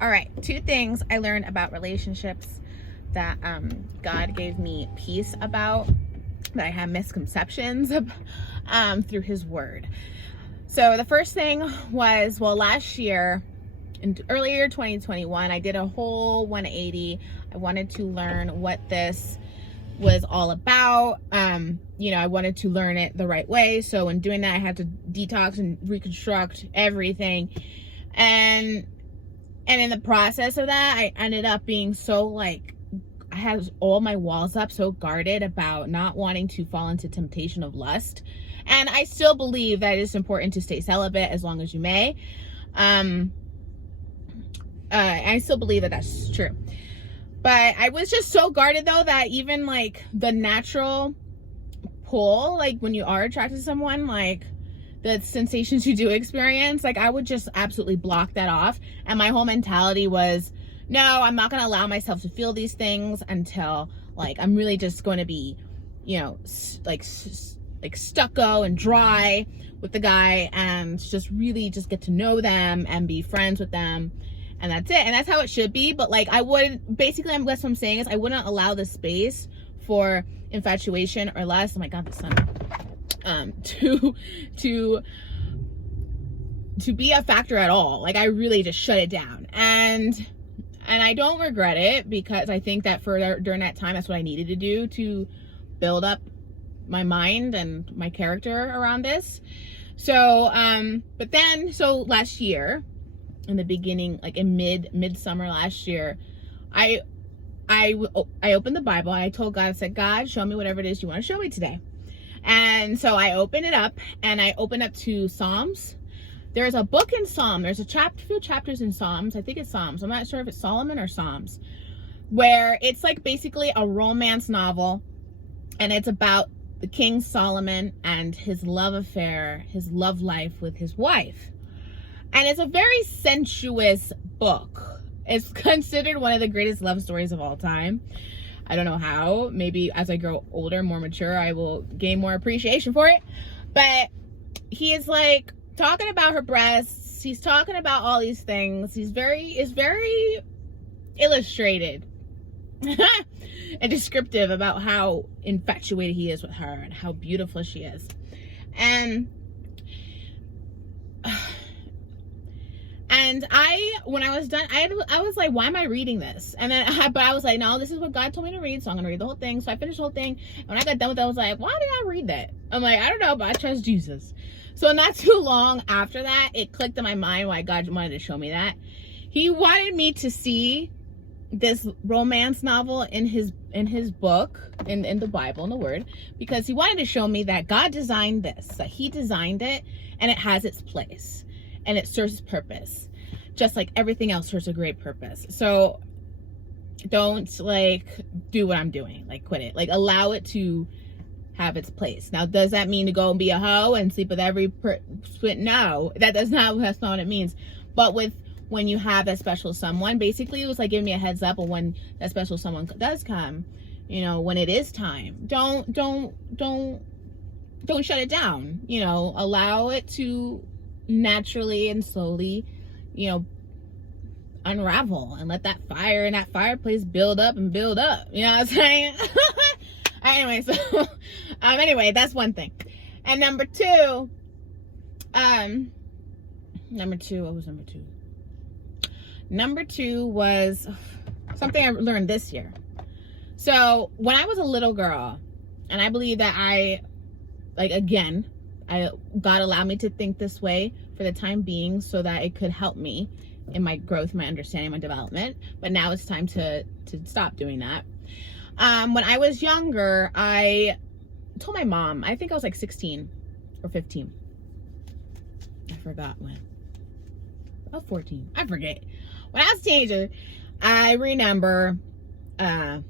All right, two things I learned about relationships that God gave me peace about, that I have misconceptions through His Word. So the first thing was, last year, earlier 2021, I did a whole 180. I wanted to learn what this was all about. I wanted to learn it the right way. So in doing that, I had to detox and reconstruct everything. And in the process of that, I ended up being so I had all my walls up, so guarded about not wanting to fall into temptation of lust. And I still believe that it's important to stay celibate as long as you may. I still believe that that's true. But I was just so guarded, though, that even the natural pull, when you are attracted to someone, the sensations you do experience, I would just absolutely block that off. And my whole mentality was, no, I'm not going to allow myself to feel these things until I'm really just going to be, stucco and dry with the guy and just really just get to know them and be friends with them. And that's it. And that's how it should be. But I would basically, that's what I'm saying is I wouldn't allow the space for infatuation or lust. Oh my God, the sun. To be a factor at all. I really just shut it down. And I don't regret it, because I think that during that time, that's what I needed to do to build up my mind and my character around this. So, so last year, in the beginning, in midsummer last year, I opened the Bible and I told God, I said, God, show me whatever it is you want to show me today. And so I opened it up and I opened up to Psalms. There's a book in Psalm. There's few chapters in Psalms. I think it's Psalms. I'm not sure if it's Solomon or Psalms, where it's basically a romance novel, and it's about the King Solomon and his love affair, his love life with his wife. And it's a very sensuous book. It's considered one of the greatest love stories of all time. I don't know how. Maybe as I grow older, more mature, I will gain more appreciation for it. But he is talking about her breasts. He's talking about all these things. It's very illustrated and descriptive about how infatuated he is with her and how beautiful she is. And when I was done, I was like, why am I reading this? And then, but I was like, no, this is what God told me to read, so I'm gonna read the whole thing. So I finished the whole thing. And when I got done with it, I was like, why did I read that? I'm like, I don't know, but I trust Jesus. So not too long after that, it clicked in my mind why God wanted to show me that. He wanted me to see this romance novel in his book, in the Bible, in the Word, because he wanted to show me that God designed this, that he designed it, and it has its place, and it serves its purpose, just like everything else serves a great purpose. So don't do what I'm doing, quit it, allow it to have its place. Now, does that mean to go and be a hoe and sleep with every no, that's not what it means. But when you have that special someone, basically it was giving me a heads up of when that special someone does come, when it is time. Don't shut it down. Allow it to naturally and slowly, unravel, and let that fire in that fireplace build up and build up. You know what I'm saying? Anyway, so anyway, that's one thing. And number two, what was number two? Number two was something I learned this year. So when I was a little girl, and I believe that God allowed me to think this way for the time being so that it could help me in my growth, my understanding, my development. But now it's time to stop doing that. When I was younger, I told my mom, I think I was 16 or 15. I forgot when. I was 14. I forget. When I was a teenager, I remember telling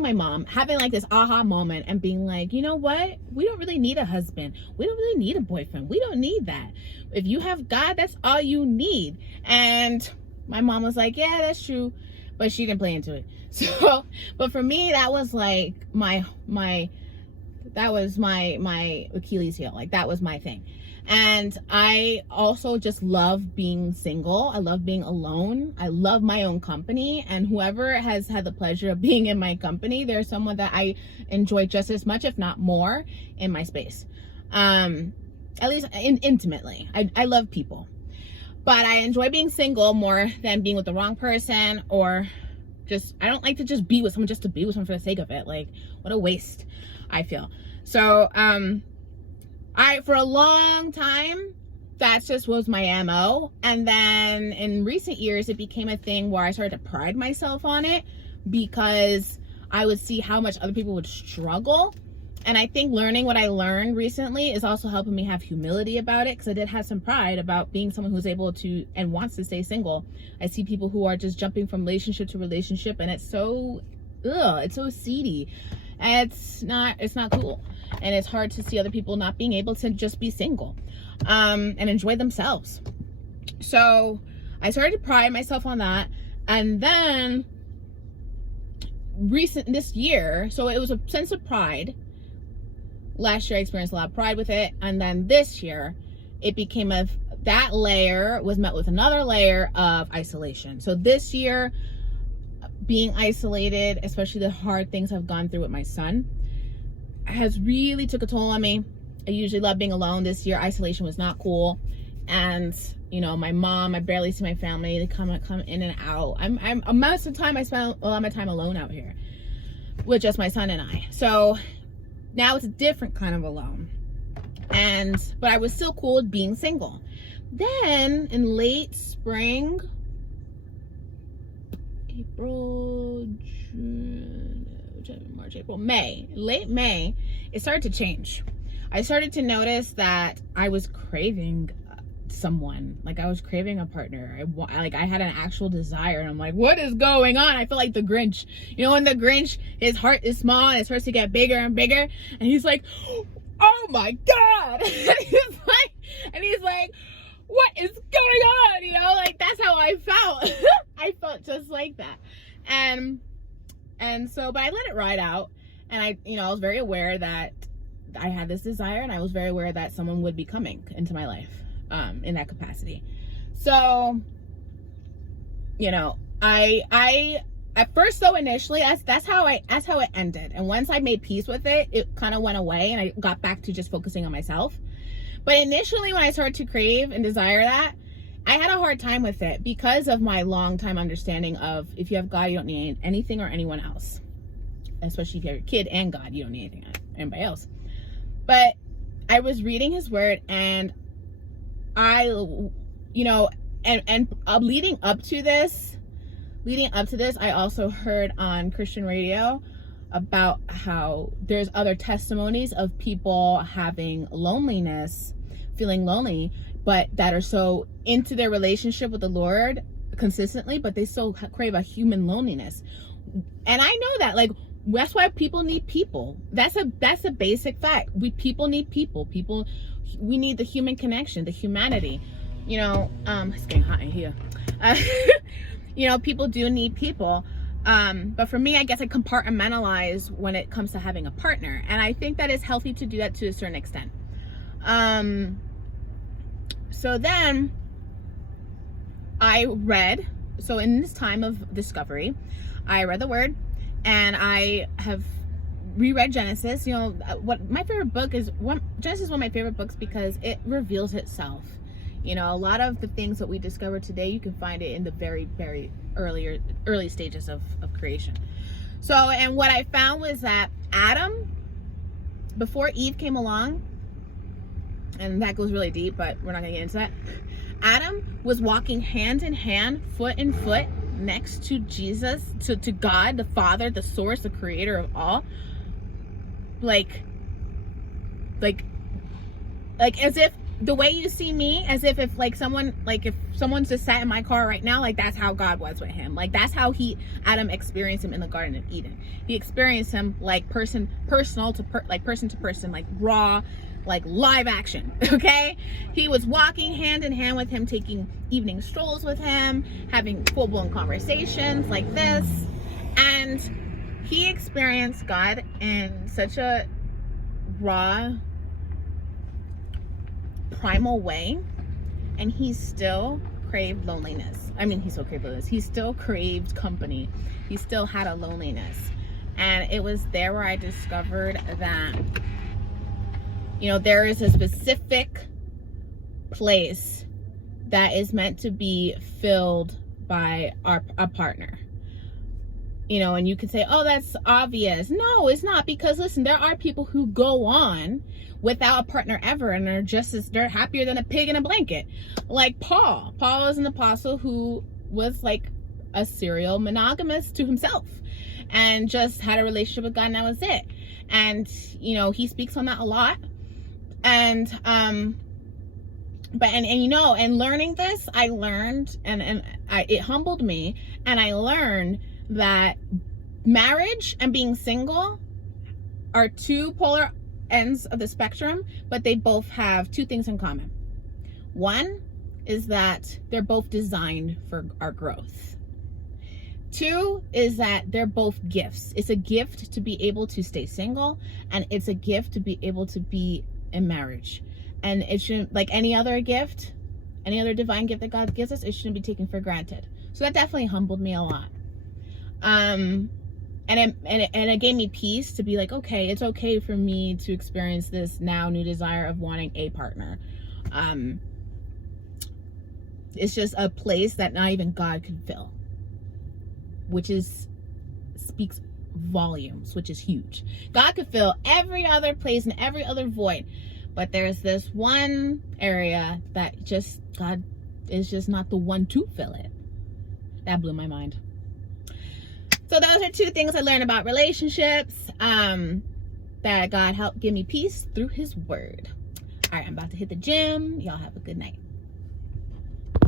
my mom, having this aha moment and being like, you know what? We don't really need a husband. We don't really need a boyfriend. We don't need that. If you have God, that's all you need. And my mom was like, yeah, that's true. But she didn't play into it. So, but for me, that was my Achilles heel. That was my thing. And I also just love being single. I love being alone. I love my own company. And whoever has had the pleasure of being in my company, there's someone that I enjoy just as much, if not more, in my space. At least intimately. I love people. But I enjoy being single more than being with the wrong person, or just, I don't like to just be with someone just to be with someone for the sake of it. Like, what a waste, I feel. So, for a long time, that just was my MO. And then in recent years, it became a thing where I started to pride myself on it, because I would see how much other people would struggle. And I think learning what I learned recently is also helping me have humility about it, because I did have some pride about being someone who's able to and wants to stay single. I see people who are just jumping from relationship to relationship, and it's so seedy. And it's not cool. And it's hard to see other people not being able to just be single and enjoy themselves. So I started to pride myself on that. And then this year, so it was a sense of pride. Last year I experienced a lot of pride with it, and then this year it became that layer was met with another layer of isolation. So this year, being isolated, especially the hard things I've gone through with my son, has really took a toll on me. I usually love being alone. This year isolation was not cool. And my mom, I barely see my family. They come in and out. I'm most of the time I spend a lot of my time alone out here with just my son and I. So now it's a different kind of alone. But I was still cool with being single. Then in late spring, late May, it started to change. I started to notice that I was craving someone. Like, I was craving a partner. I had an actual desire, and I'm like, what is going on? I feel like the Grinch. When the Grinch, his heart is small and it starts to get bigger and bigger, and he's like, oh my God. and he's like, what is going on? Like, that's how I felt. I felt just like that. And so, but I let it ride out, and I was very aware that I had this desire, and I was very aware that someone would be coming into my life in that capacity. So, I at first, though, initially, that's how it ended. And once I made peace with it, it kind of went away, and I got back to just focusing on myself. But initially, when I started to crave and desire that, I had a hard time with it because of my long time understanding of, if you have God, you don't need anything or anyone else. Especially if you have your kid and God, you don't need anything or anybody else. But I was reading his word, and leading up to this, I also heard on Christian radio about how there's other testimonies of people having loneliness, feeling lonely, but that are so into their relationship with the Lord consistently, but they still crave a human loneliness. And I know that, like, that's why people need people. That's a basic fact. People need people. We need the human connection, the humanity. It's getting hot in here. People do need people. But for me, I guess I compartmentalize when it comes to having a partner. And I think that it's healthy to do that to a certain extent. So then I read, so in this time of discovery, I read the word, and I have reread Genesis. What my favorite book is, Genesis is one of my favorite books because it reveals itself. A lot of the things that we discover today, you can find it in the very, very early stages of creation. So, and what I found was that Adam, before Eve came along, and that goes really deep, but we're not gonna get into that. Adam was walking hand in hand, foot in foot, next to Jesus, to God, the Father, the source, the creator of all. Like as if the way you see me, as if someone's just sat in my car right now, like, that's how God was with him. Like, that's how Adam experienced him in the Garden of Eden. He experienced him like person to person, like raw, like live action. Okay, he was walking hand in hand with him, taking evening strolls with him, having full-blown conversations like this, and he experienced God in such a raw, primal way, and he still craved loneliness. He still craved company. He still had a loneliness. And it was there where I discovered that, there is a specific place that is meant to be filled by a partner. And you could say, oh, that's obvious. No, it's not, because listen, there are people who go on without a partner ever, and they're happier than a pig in a blanket. Like Paul. Paul is an apostle who was like a serial monogamous to himself and just had a relationship with God, and that was it. And he speaks on that a lot. And and learning this, I learned, it humbled me, and I learned that marriage and being single are two polar ends of the spectrum, but they both have two things in common. One is that they're both designed for our growth. Two is that they're both gifts. It's a gift to be able to stay single, and it's a gift to be able to be in marriage. And it shouldn't, like any other gift, any other divine gift that God gives us, it shouldn't be taken for granted. So that definitely humbled me a lot. And it gave me peace to be like, okay, it's okay for me to experience this now new desire of wanting a partner. It's just a place that not even God can fill, which speaks volumes, which is huge. God could fill every other place and every other void, but there's this one area that God is just not the one to fill it. That blew my mind. So those are two things I learned about relationships, that God helped give me peace through his word. All right, I'm about to hit the gym. Y'all have a good night.